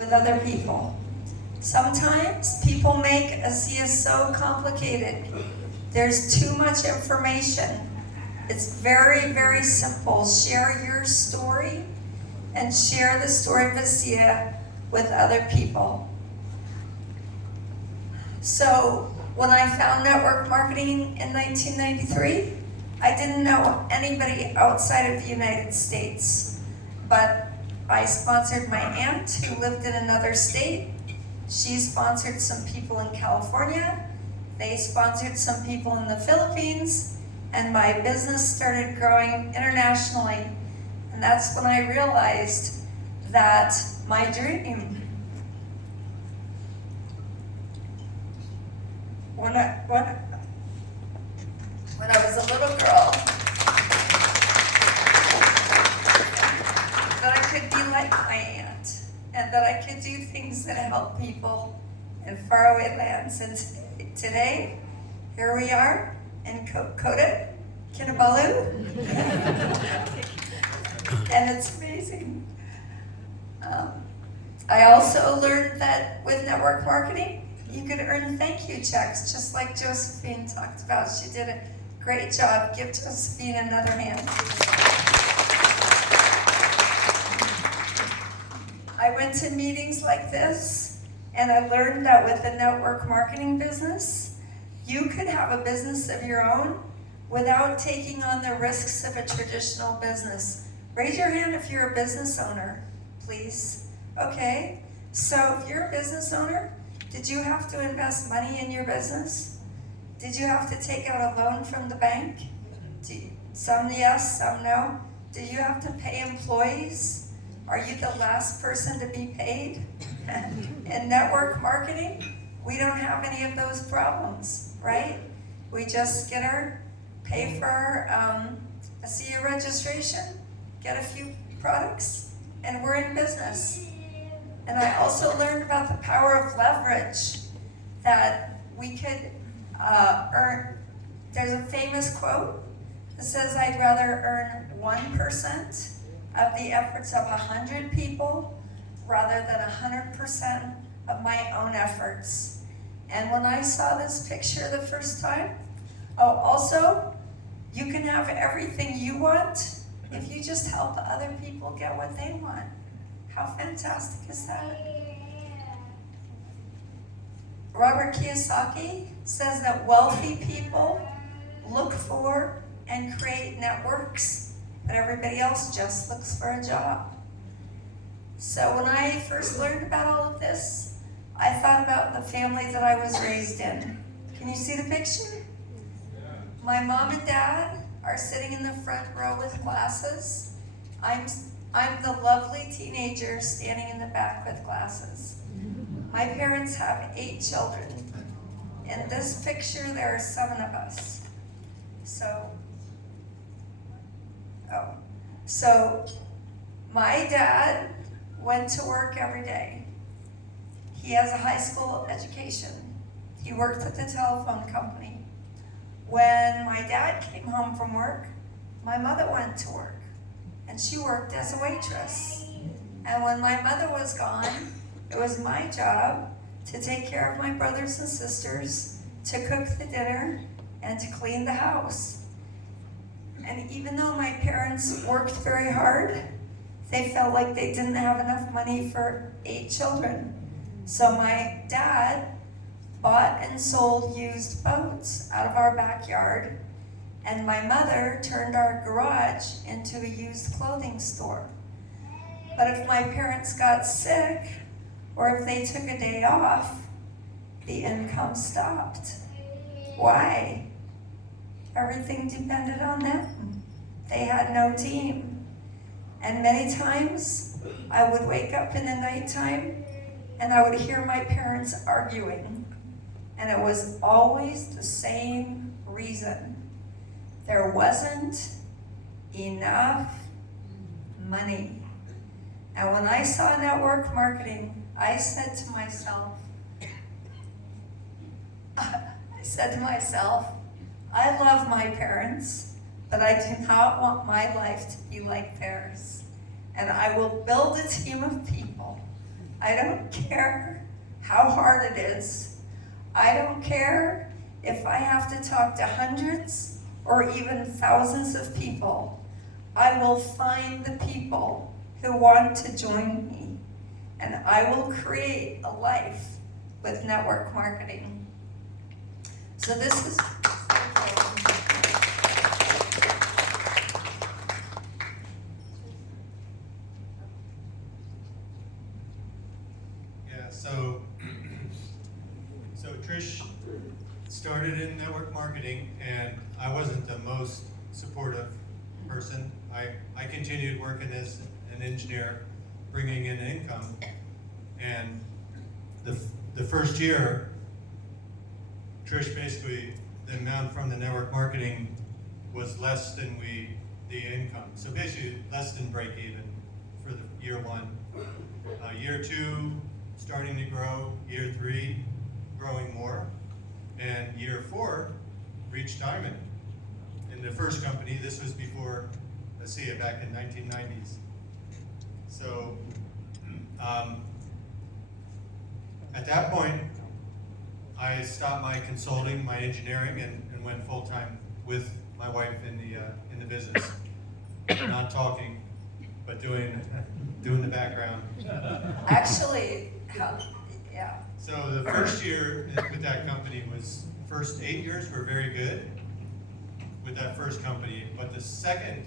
with other people. Sometimes people make ASEA so complicated. There's too much information. It's very, very simple. Share your story and share the story of ASEA with other people. So when I found network marketing in 1993, I didn't know anybody outside of the United States, but I sponsored my aunt who lived in another state. She sponsored some people in California. They sponsored some people in the Philippines, and my business started growing internationally. And that's when I realized that my dream, when I was a little girl, that I could be like my aunt, and that I could do things that help people in faraway lands. And today, here we are in Kota Kinabalu, and it's amazing. I also learned that with network marketing, you could earn thank you checks, just like Josephine talked about. She did a great job. Give Josephine another hand. I went to meetings like this, and I learned that with the network marketing business, you could have a business of your own without taking on the risks of a traditional business. Raise your hand if you're a business owner, please. Okay, so if you're a business owner, did you have to invest money in your business? Did you have to take out a loan from the bank? Some yes, some no. Did you have to pay employees? Are you the last person to be paid? In network marketing, we don't have any of those problems, right? We just pay for our ASEA registration, get a few products, and we're in business. And I also learned about the power of leverage, that we could earn. There's a famous quote that says, I'd rather earn 1% of the efforts of 100 people rather than 100% of my own efforts. And when I saw this picture the first time, also, you can have everything you want if you just help other people get what they want. How fantastic is that? Robert Kiyosaki says that wealthy people look for and create networks, but everybody else just looks for a job. So when I first learned about all of this, I thought about the family that I was raised in. Can you see the picture? My mom and dad are sitting in the front row with glasses. I'm the lovely teenager standing in the back with glasses. My parents have 8 children. In this picture, there are 7 of us. So my dad went to work every day. He has a high school education. He worked at the telephone company. When my dad came home from work, my mother went to work, and she worked as a waitress. And when my mother was gone, it was my job to take care of my brothers and sisters, to cook the dinner, and to clean the house. And even though my parents worked very hard, they felt like they didn't have enough money for 8 children. So my dad bought and sold used boats out of our backyard, and my mother turned our garage into a used clothing store. But if my parents got sick, or if they took a day off, the income stopped. Why? Everything depended on them. They had no team. And many times, I would wake up in the nighttime, and I would hear my parents arguing. And it was always the same reason. There wasn't enough money. And when I saw network marketing, I said to myself, I love my parents, but I do not want my life to be like theirs. And I will build a team of people I don't care how hard it is. I don't care if I have to talk to hundreds or even thousands of people. I will find the people who want to join me, and I will create a life with network marketing. So this is... So Trish started in network marketing, and I wasn't the most supportive person. I continued working as an engineer, bringing in income, and the first year, Trish basically, the amount from the network marketing was less than the income. So basically less than break even for the year one. Year two, starting to grow. Year three, growing more. And year four, reached diamond. In the first company, this was before ASEA back in 1990s. So at that point, I stopped my consulting, my engineering, and went full-time with my wife in the business. Not talking, but doing the background. Actually, yeah. So the first year with that company was, first 8 years were very good with that first company, but the second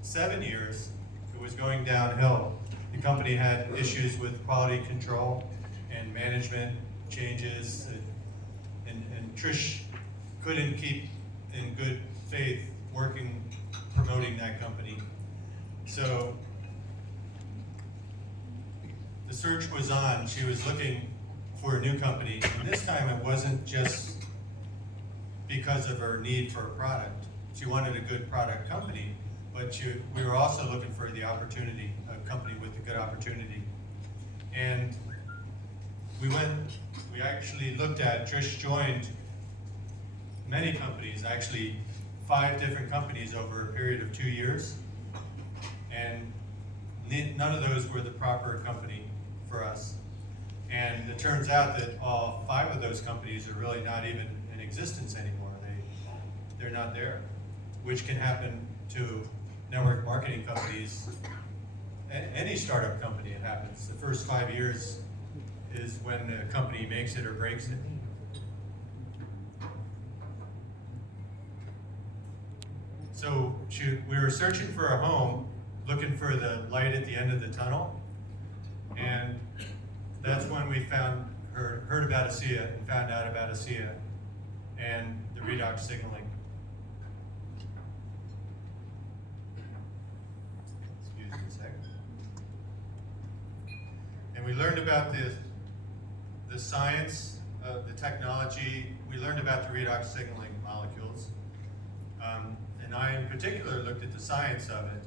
7 years, it was going downhill. The company had issues with quality control and management changes, and Trish couldn't keep in good faith working, promoting that company. So the search was on. She was looking for a new company, and this time it wasn't just because of her need for a product. She wanted a good product company, but we were also looking for the opportunity, a company with a good opportunity. And we actually looked at, Trish joined many companies, actually 5 different companies over a period of 2 years, and none of those were the proper company for us. And it turns out that all 5 of those companies are really not even in existence anymore. They're not there, which can happen to network marketing companies. Any startup company, it happens. The first 5 years is when the company makes it or breaks it. So we were searching for a home, looking for the light at the end of the tunnel, and that's when we heard about ASEA and found out about ASEA and the redox signaling. Excuse me a second. And we learned about the science, the technology. We learned about the redox signaling molecules. And I, in particular, looked at the science of it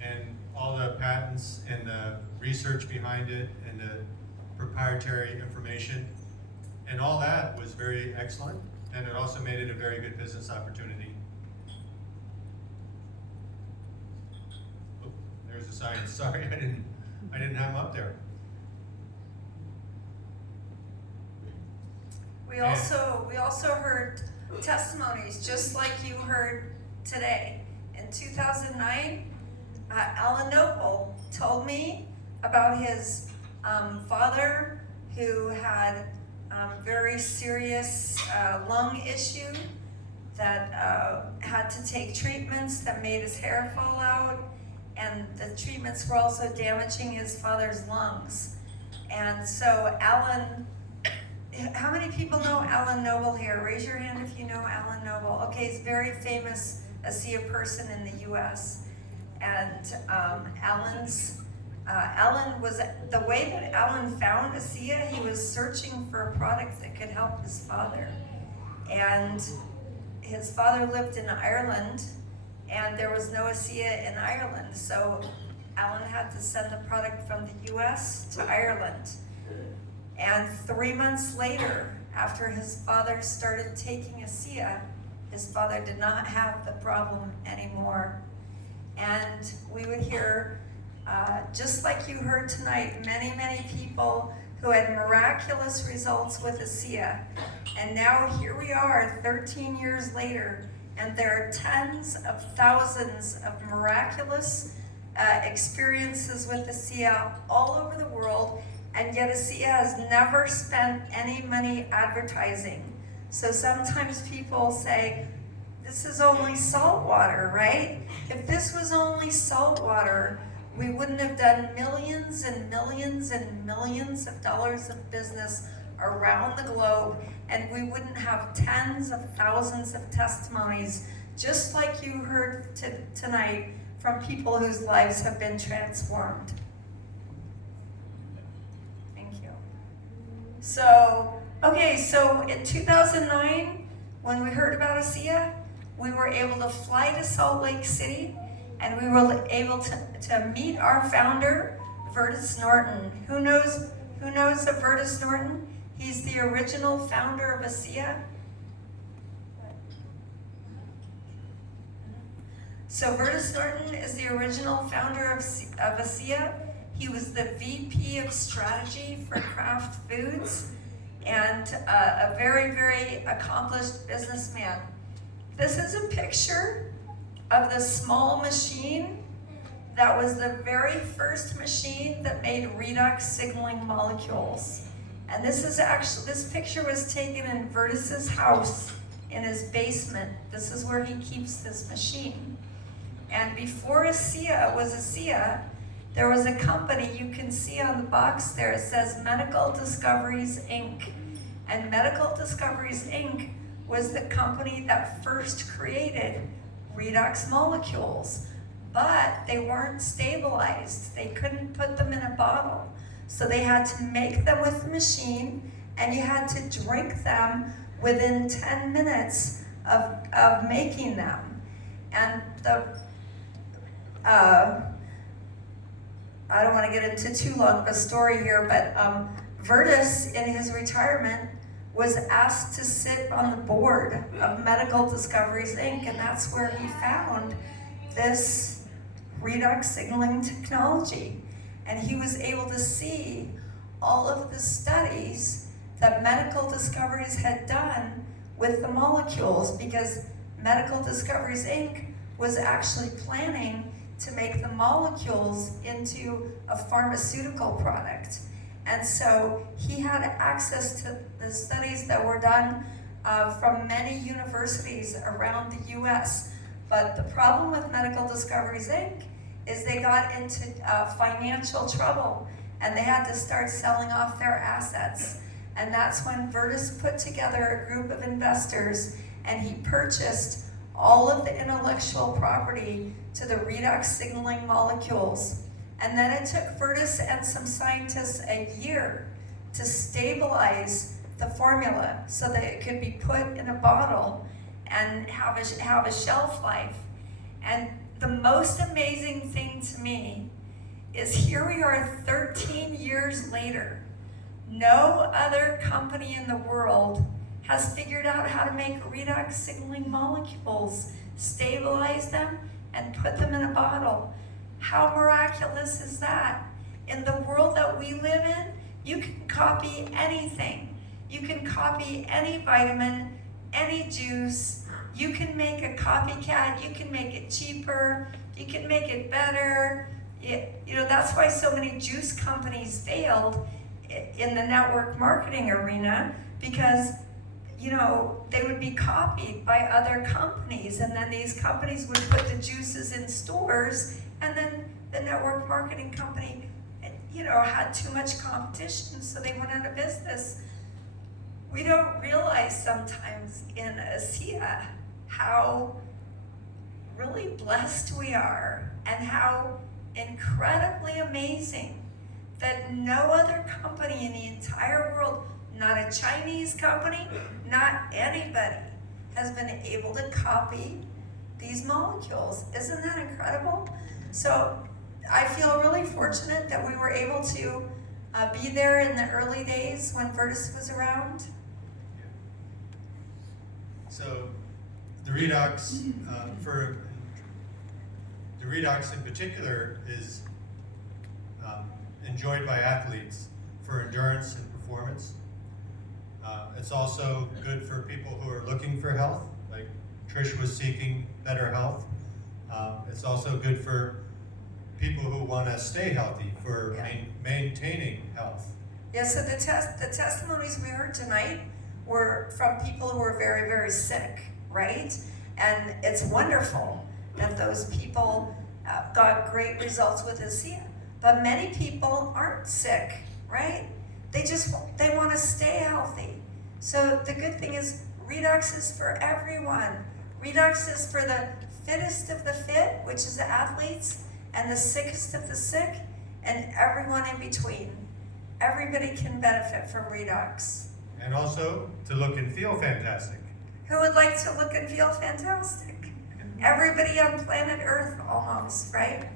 and all the patents and the research behind it and the proprietary information. And all that was very excellent, and it also made it a very good business opportunity. Oh, there's the science. Sorry, I didn't have them up there. We also heard testimonies just like you heard today. In 2009, Alan Noble told me about his father who had very serious lung issue that had to take treatments that made his hair fall out, and the treatments were also damaging his father's lungs. And so Alan, how many people know Alan Noble here? Raise your hand if you know Alan Noble. Okay, he's a very famous ASEA person in the US. And Alan was, the way that Alan found ASEA, he was searching for a product that could help his father. And his father lived in Ireland, and there was no ASEA in Ireland. So Alan had to send the product from the US to Ireland. And 3 months later, after his father started taking ASEA, his father did not have the problem anymore. And we would hear Just like you heard tonight, many, many people who had miraculous results with ASEA. And now here we are 13 years later, and there are tens of thousands of miraculous experiences with ASEA all over the world, and yet ASEA has never spent any money advertising. So sometimes people say, this is only salt water, right? If this was only salt water, we wouldn't have done millions and millions and millions of dollars of business around the globe, and we wouldn't have tens of thousands of testimonies, just like you heard tonight from people whose lives have been transformed. Thank you. So in 2009, when we heard about ASEA, we were able to fly to Salt Lake City, and we were able to meet our founder, Vertus Norton. Who knows of Vertus Norton? He's the original founder of ASEA. So Vertus Norton is the original founder of ASEA. He was the VP of strategy for Kraft Foods, and a very, very accomplished businessman. This is a picture of the small machine that was the very first machine that made redox signaling molecules. And this picture was taken in Vertus's house in his basement. This is where he keeps this machine. And before ASEA was ASEA, there was a company, you can see on the box there, it says Medical Discoveries, Inc. And Medical Discoveries, Inc. was the company that first created redox molecules, but they weren't stabilized. They couldn't put them in a bottle. So they had to make them with the machine, and you had to drink them within 10 minutes of making them. And I don't want to get into too long of a story here, but Vertus, in his retirement, was asked to sit on the board of Medical Discoveries, Inc., and that's where he found this redox signaling technology. And he was able to see all of the studies that Medical Discoveries had done with the molecules, because Medical Discoveries, Inc. was actually planning to make the molecules into a pharmaceutical product. And so he had access to the studies that were done from many universities around the US. But the problem with Medical Discoveries, Inc. is they got into financial trouble, and they had to start selling off their assets. And that's when Vertus put together a group of investors, and he purchased all of the intellectual property to the redox signaling molecules. And then it took Vertus and some scientists a year to stabilize the formula so that it could be put in a bottle and have a shelf life. And the most amazing thing to me is here we are 13 years later. No other company in the world has figured out how to make redox signaling molecules, stabilize them, and put them in a bottle. How miraculous is that? In the world that we live in, you can copy anything. You can copy any vitamin, any juice. You can make a copycat. You can make it cheaper. You can make it better. That's why so many juice companies failed in the network marketing arena, because they would be copied by other companies, and then these companies would put the juices in stores, and then the network marketing company, had too much competition, so they went out of business. We don't realize sometimes in ASEA how really blessed we are, and how incredibly amazing that no other company in the entire world, not a Chinese company, not anybody, has been able to copy these molecules. Isn't that incredible? So I feel really fortunate that we were able to be there in the early days when Vertus was around. So the redox, the redox in particular, is enjoyed by athletes for endurance and performance. It's also good for people who are looking for health, like Trish was seeking better health. It's also good for people who want to stay healthy, for maintaining health. Yeah, so the testimonies we heard tonight were from people who were very, very sick, right? And it's wonderful that those people got great results with ASEA. But many people aren't sick, right? They want to stay healthy. So the good thing is Redux is for everyone. Redux is for the fittest of the fit, which is the athletes, and the sickest of the sick, and everyone in between. Everybody can benefit from Redux. And also to look and feel fantastic. Who would like to look and feel fantastic? Everybody on planet Earth almost, right?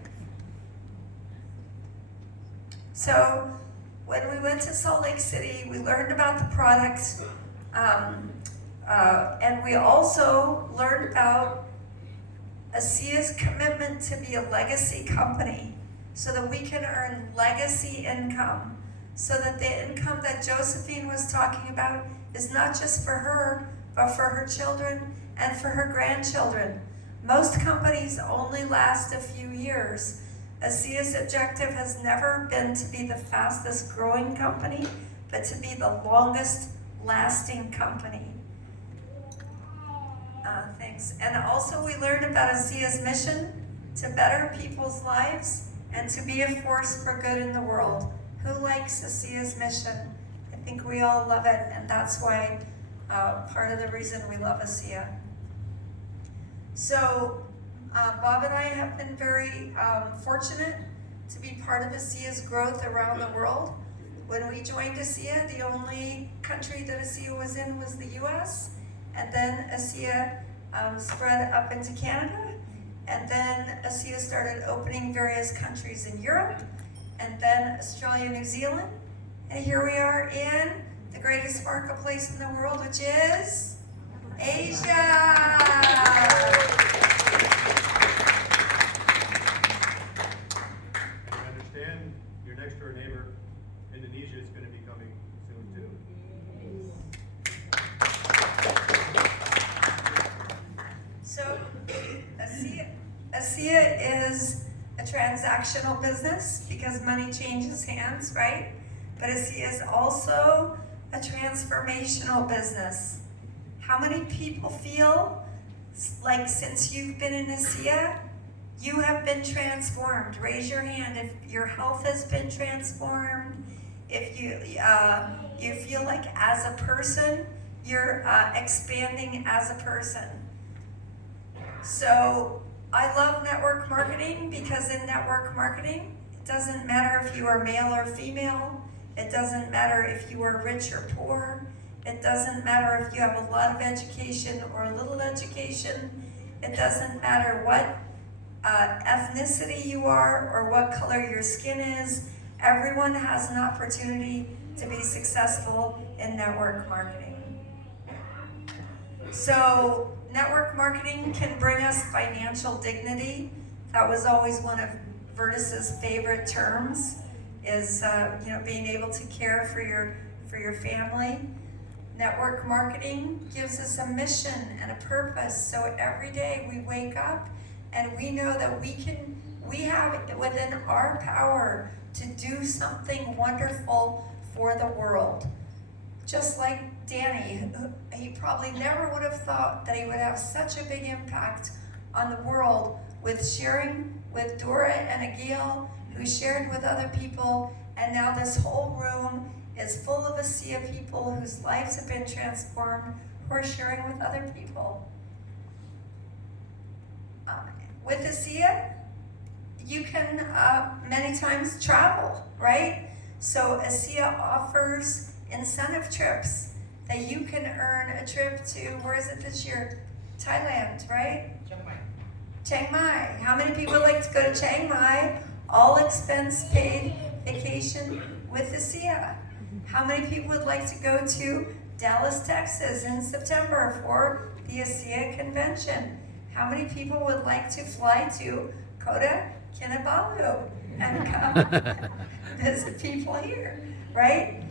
So when we went to Salt Lake City, we learned about the product, and we also learned about ASEA's commitment to be a legacy company so that we can earn legacy income, so that the income that Josephine was talking about is not just for her, but for her children and for her grandchildren. Most companies only last a few years. ASEA's objective has never been to be the fastest growing company, but to be the longest lasting company. Thanks. And also we learned about ASEA's mission to better people's lives and to be a force for good in the world. Who likes ASEA's mission? I think we all love it, and that's why part of the reason we love ASEA. So Bob and I have been very fortunate to be part of ASEA's growth around the world. When we joined ASEA, the only country that ASEA was in was the US, and then ASEA spread up into Canada, and then ASEA started opening various countries in Europe, and then Australia, New Zealand, and here we are in the greatest marketplace in the world, which is Asia. I understand your next door neighbor, Indonesia, is going to be coming soon too. So ASEA is a transactional business because money changes hands, right? But ASEA is also a transformational business. How many people feel like since you've been in ASEA, you have been transformed? Raise your hand if your health has been transformed, if you feel like as a person, you're expanding as a person. So I love network marketing because in network marketing, it doesn't matter if you are male or female. It doesn't matter if you are rich or poor. It doesn't matter if you have a lot of education or a little education. It doesn't matter what ethnicity you are or what color your skin is. Everyone has an opportunity to be successful in network marketing. So network marketing can bring us financial dignity. That was always one of Vertus's favorite terms, is being able to care for your family. Network marketing gives us a mission and a purpose. So every day we wake up and we know that we have it within our power to do something wonderful for the world. Just like Danny, he probably never would have thought that he would have such a big impact on the world with sharing with Dora and Agil, who shared with other people, and now this whole room is full of ASEA people whose lives have been transformed, who are sharing with other people. With ASEA, you can many times travel, right? So ASEA offers incentive trips that you can earn a trip to, where is it this year? Thailand, right? Chiang Mai. How many people would like to go to Chiang Mai? All expense paid vacation with ASEA. How many people would like to go to Dallas, Texas in September for the ASEA convention? How many people would like to fly to Kota Kinabalu and come visit people here, right?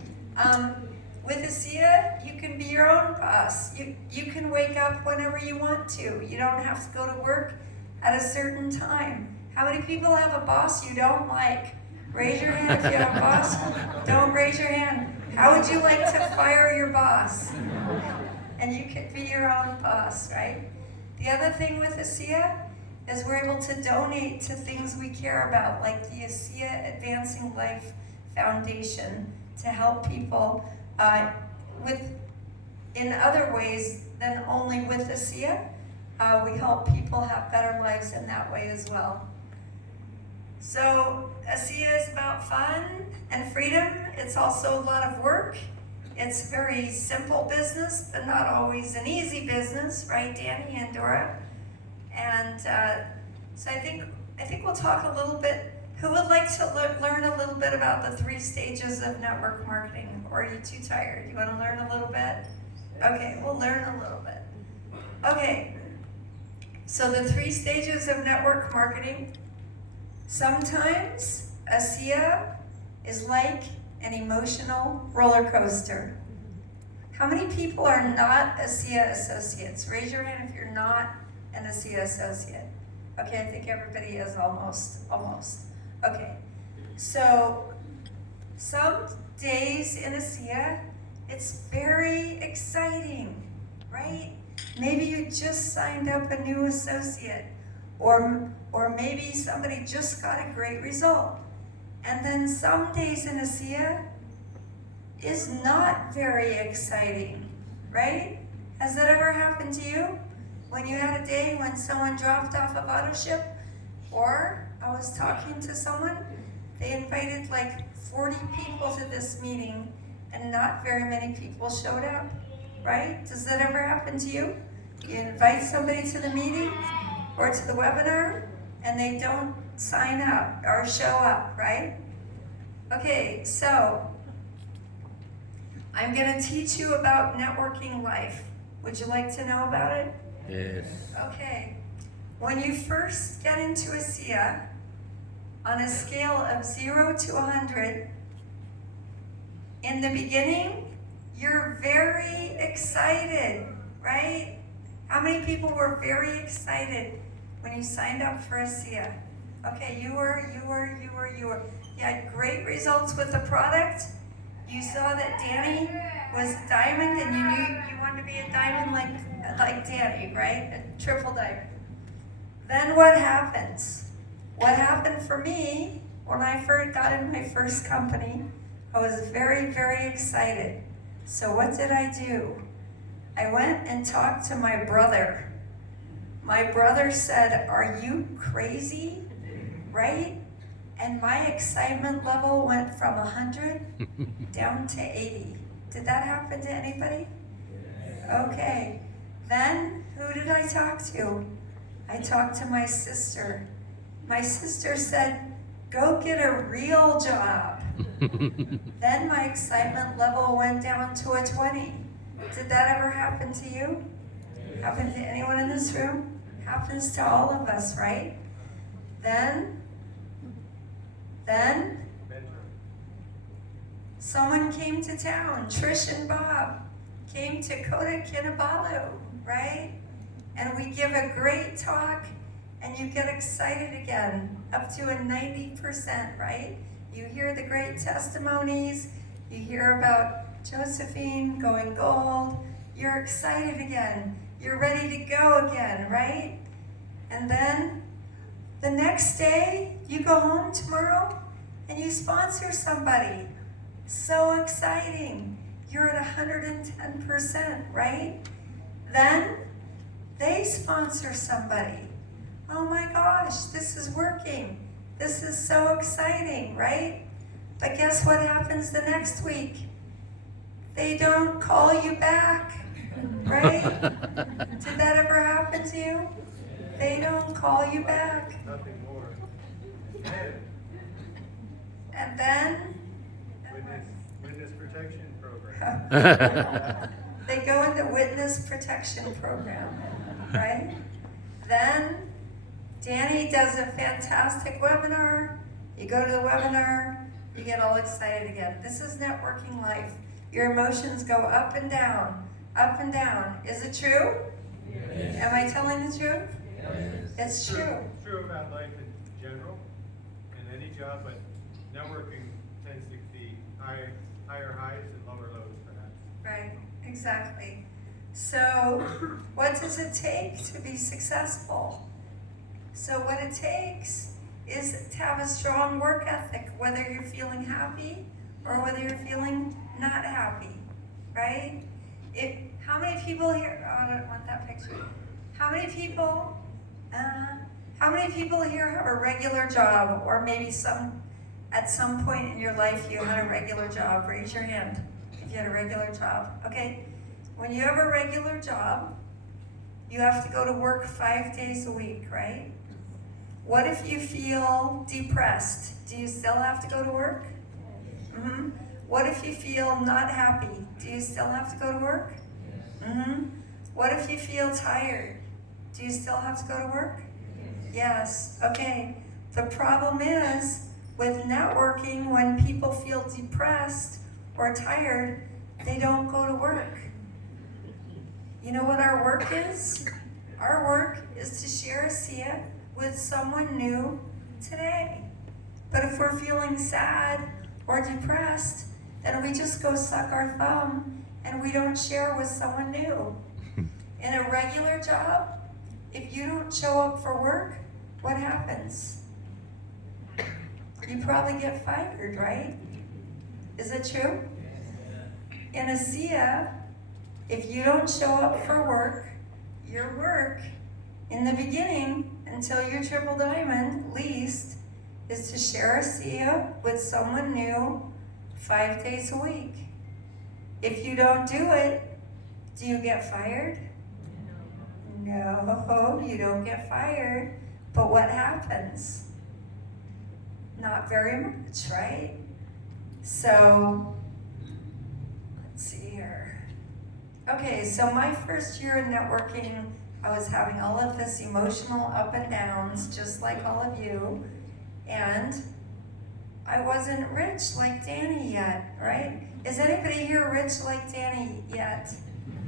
With ASEA, you can be your own boss. You can wake up whenever you want to. You don't have to go to work at a certain time. How many people have a boss you don't like? Raise your hand if you have a boss. Don't raise your hand. How would you like to fire your boss? And you could be your own boss, right? The other thing with ASEA is we're able to donate to things we care about, like the ASEA Advancing Life Foundation, to help people in other ways than only with ASEA. We help people have better lives in that way as well. So ASEA is about fun and freedom. It's also a lot of work. It's a very simple business, but not always an easy business, right, Danny and Dora? And so I think we'll talk a little bit. Who would like to learn a little bit about the 3 stages of network marketing? Or are you too tired? You want to learn a little bit? Okay, we'll learn a little bit. Okay, so the 3 stages of network marketing. Sometimes ASEA is like an emotional roller coaster. How many people are not ASEA associates? Raise your hand if you're not an ASEA associate. Okay, I think everybody is almost. Okay, so some days in ASEA, it's very exciting, right? Maybe you just signed up a new associate, or maybe somebody just got a great result. And then some days in ASEA is not very exciting, right? Has that ever happened to you? When you had a day when someone dropped off of AutoShip, or I was talking to someone, they invited like 40 people to this meeting and not very many people showed up, right? Does that ever happen to you? You invite somebody to the meeting or to the webinar and they don't sign up or show up, right? Okay, so I'm gonna teach you about networking life. Would you like to know about it? Yes. Okay, when you first get into ASEA, on a scale of 0 to 100, in the beginning, you're very excited, right? How many people were very excited when you signed up for ASEA? Okay, you were. You had great results with the product. You saw that Danny was a diamond and you knew you wanted to be a diamond like Danny, right? A triple diamond. Then what happens? What happened for me when I first got in my first company, I was very, very excited. So what did I do? I went and talked to my brother. My brother said, "Are you crazy?" Right? And my excitement level went from 100 down to 80. Did that happen to anybody? Okay. Then, who did I talk to? I talked to my sister. My sister said, "Go get a real job." Then my excitement level went down to a 20. Did that ever happen to you? Happen to anyone in this room? Happens to all of us, right? Then someone came to town. Trish and Bob came to Kota Kinabalu, right? And we give a great talk and you get excited again, up to a 90%, right? You hear the great testimonies, you hear about Josephine going gold, you're excited again, you're ready to go again, right? And then the next day, you go home tomorrow and you sponsor somebody. So exciting. You're at 110%, right? Then they sponsor somebody. Oh my gosh, this is working. This is so exciting, right? But guess what happens the next week? They don't call you back, right? Did that ever happen to you? They don't call you back. Nothing more. And then Witness protection program. they go into witness protection program, right? Then Danny does a fantastic webinar. You go to the webinar, you get all excited again. This is networking life. Your emotions go up and down, up and down. Is it true? Yes. Am I telling the truth? Yes. It's true. It's true about life in general, in any job, but networking tends to be higher highs and lower lows, perhaps. Right, exactly. So, what does it take to be successful? So what it takes is to have a strong work ethic, whether you're feeling happy or whether you're feeling not happy, right? How many people here, oh, I don't want that picture. How many people here have a regular job, or maybe at some point in your life you had a regular job? Raise your hand if you had a regular job, okay? When you have a regular job, you have to go to work 5 days a week, right? What if you feel depressed? Do you still have to go to work? Mm-hmm. What if you feel not happy? Do you still have to go to work? Mm-hmm. What if you feel tired? Do you still have to go to work? Yes. Okay. The problem is with networking, when people feel depressed or tired, they don't go to work. You know what our work is? Our work is to share a SIA with someone new today. But if we're feeling sad or depressed, then we just go suck our thumb and we don't share with someone new. In a regular job, if you don't show up for work, what happens? You probably get fired, right? Is it true? In a SIA, if you don't show up for work, your work in the beginning until you're triple diamond least is to share a SIA with someone new 5 days a week. If you don't do it, do you get fired? No, you don't get fired. But what happens? Not very much, right? So, let's see here. Okay, so my first year in networking, I was having all of this emotional up and downs, just like all of you, and I wasn't rich like Danny yet, right? Is anybody here rich like Danny yet?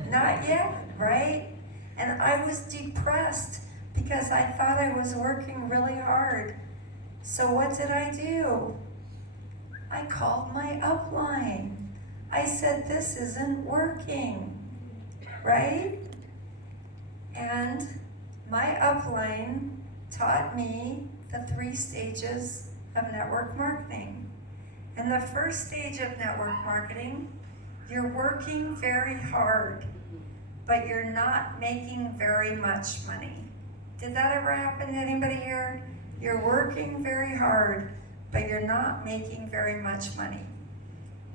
Not yet, right? And I was depressed because I thought I was working really hard. So what did I do? I called my upline. I said, this isn't working, right? And my upline taught me the 3 stages of network marketing. And the first stage of network marketing, you're working very hard, but you're not making very much money. Did that ever happen to anybody here? You're working very hard, but you're not making very much money.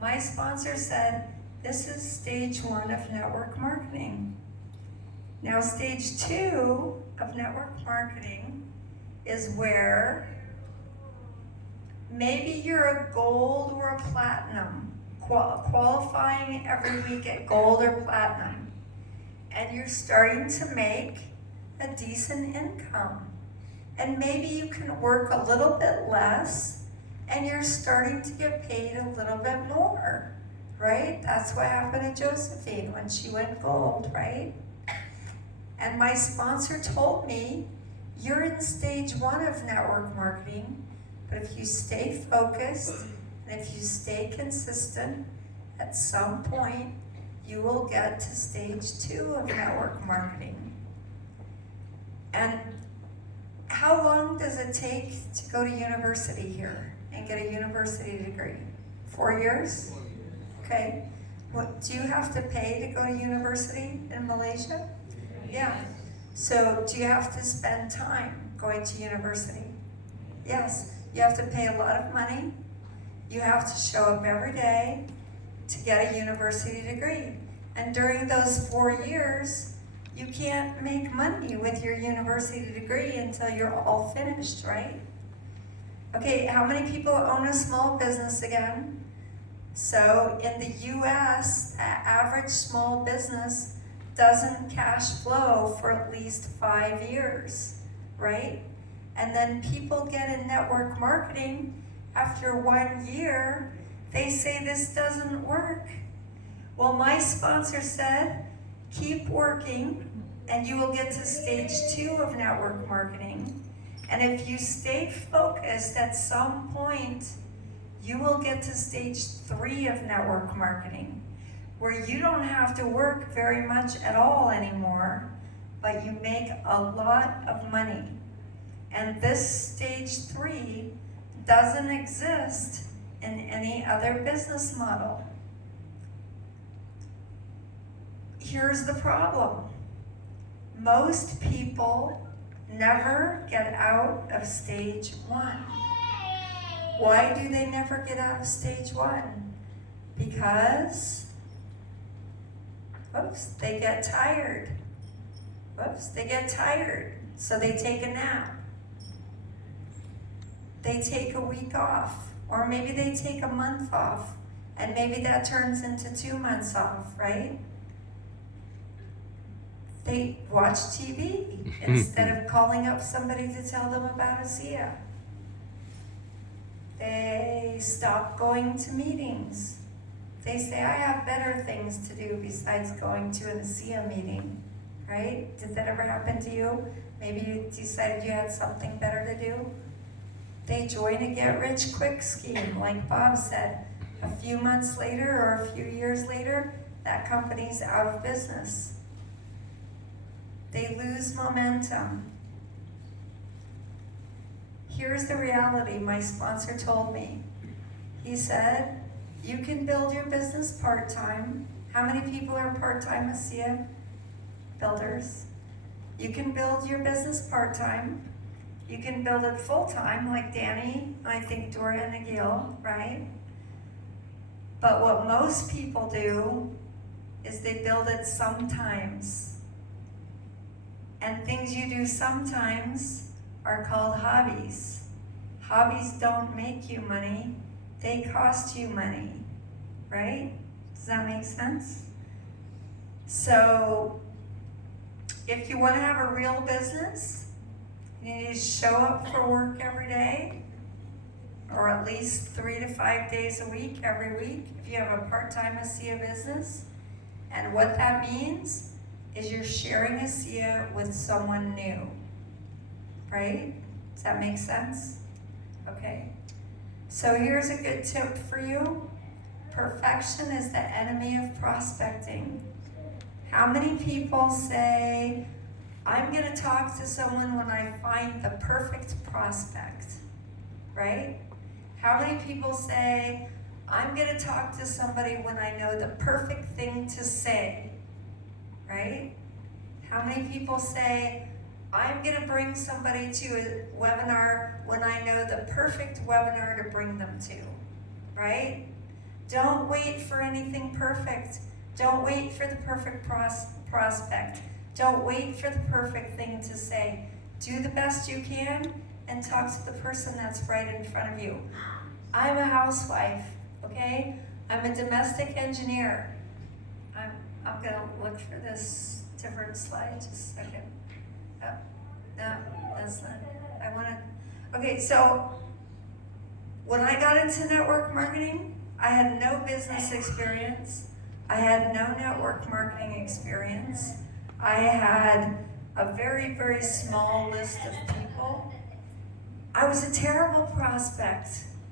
My sponsor said, this is stage 1 of network marketing. Now stage 2 of network marketing is where maybe you're a gold or a platinum, qualifying every week at gold or platinum, and you're starting to make a decent income. And maybe you can work a little bit less and you're starting to get paid a little bit more, right? That's what happened to Josephine when she went gold, right? And my sponsor told me, you're in stage 1 of network marketing, but if you stay focused and if you stay consistent, at some point you will get to stage 2 of network marketing. And how long does it take to go to university here and get a university degree? 4 years? Okay. What, do you have to pay to go to university in Malaysia? Yeah. So do you have to spend time going to university? Yes. You have to pay a lot of money. You have to show up every day to get a university degree. And during those 4 years, you can't make money with your university degree until you're all finished, right? Okay, how many people own a small business again? So in the US, the average small business doesn't cash flow for at least 5 years, right? And then people get in network marketing after 1 year, they say this doesn't work. Well, my sponsor said, keep working and you will get to stage 2 of network marketing. And if you stay focused, at some point, you will get to stage 3 of network marketing, where you don't have to work very much at all anymore, but you make a lot of money. And this stage 3 doesn't exist in any other business model. Here's the problem. Most people never get out of stage 1. Why do they never get out of stage 1? Because, they get tired. They get tired, so they take a nap. They take a week off, or maybe they take a month off, and maybe that turns into 2 months off, right? They watch TV instead of calling up somebody to tell them about ASEA. They stop going to meetings. They say, I have better things to do besides going to an ASEA meeting, right? Did that ever happen to you? Maybe you decided you had something better to do? They join a get-rich-quick scheme, like Bob said. A few months later or a few years later, that company's out of business. They lose momentum. Here's the reality my sponsor told me. He said, you can build your business part-time. How many people are part-time ASEA builders? You can build your business part-time. You can build it full-time, like Danny, I think Dora and Agil, right? But what most people do is they build it sometimes. And things you do sometimes are called hobbies. Hobbies don't make you money, they cost you money, right? Does that make sense? So, if you want to have a real business, you need to show up for work every day, or at least 3 to 5 days a week, every week, if you have a part-time ASEA business. And what that means is you're sharing ASEA with someone new, right? Does that make sense? Okay. So here's a good tip for you. Perfection is the enemy of prospecting. How many people say, I'm going to talk to someone when I find the perfect prospect, right? How many people say, I'm going to talk to somebody when I know the perfect thing to say, right? How many people say, I'm going to bring somebody to a webinar when I know the perfect webinar to bring them to, right? Don't wait for anything perfect. Don't wait for the perfect prospect. Don't wait for the perfect thing to say. Do the best you can and talk to the person that's right in front of you. I'm a housewife, okay? I'm a domestic engineer. I'm gonna look for this different slide, just a second. Oh, no, that's not, okay, so when I got into network marketing, I had no business experience. I had no network marketing experience. I had a very, very small list of people. I was a terrible prospect.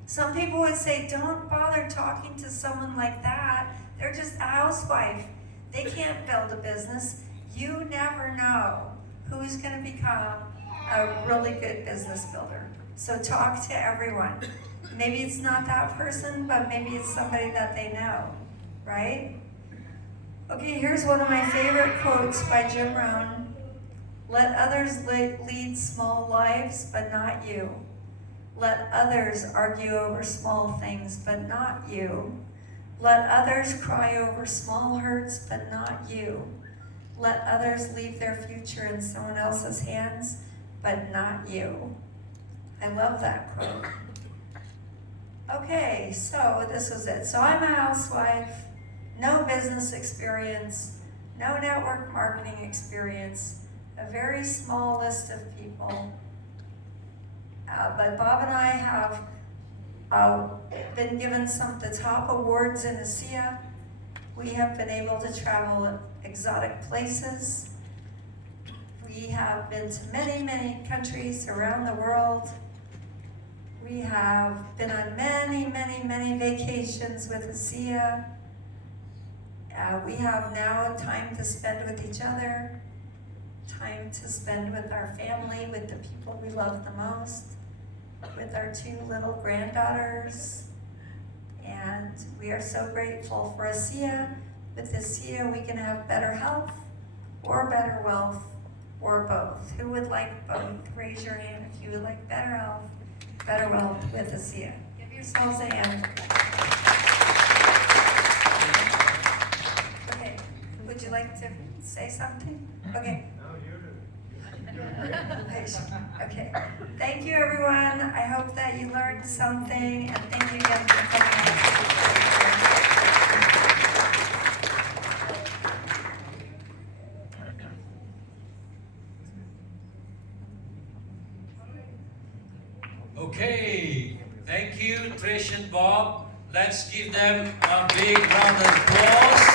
Some people would say, don't bother talking to someone like that. They're just a housewife. They can't build a business. You never know who's going to become a really good business builder. So talk to everyone. Maybe it's not that person, but maybe it's somebody that they know, right? Okay, here's one of my favorite quotes by Jim Rohn. Let others lead small lives, but not you. Let others argue over small things, but not you. Let others cry over small hurts, but not you. Let others leave their future in someone else's hands, but not you. I love that quote. Okay, so this was it. So I'm a housewife, no business experience, no network marketing experience, a very small list of people. But Bob and I have been given some of the top awards in ASEA. We have been able to travel exotic places. We have been to many, many countries around the world. We have been on many, many, many vacations with ASEA. We have now time to spend with each other, time to spend with our family, with the people we love the most, with our 2 little granddaughters. And we are so grateful for ASEA. With ASEA, we can have better health or better wealth or both. Who would like both? Raise your hand if you would like better health, better wealth with ASEA. Give yourselves a hand. Okay, would you like to say something? Okay. No, you're doing great. Okay, thank you everyone. I hope that you learned something, and thank you again for coming out. Okay, thank you, Trish and Bob. Let's give them a big round of applause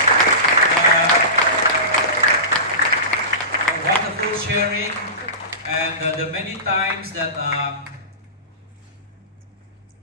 for wonderful sharing and the many times that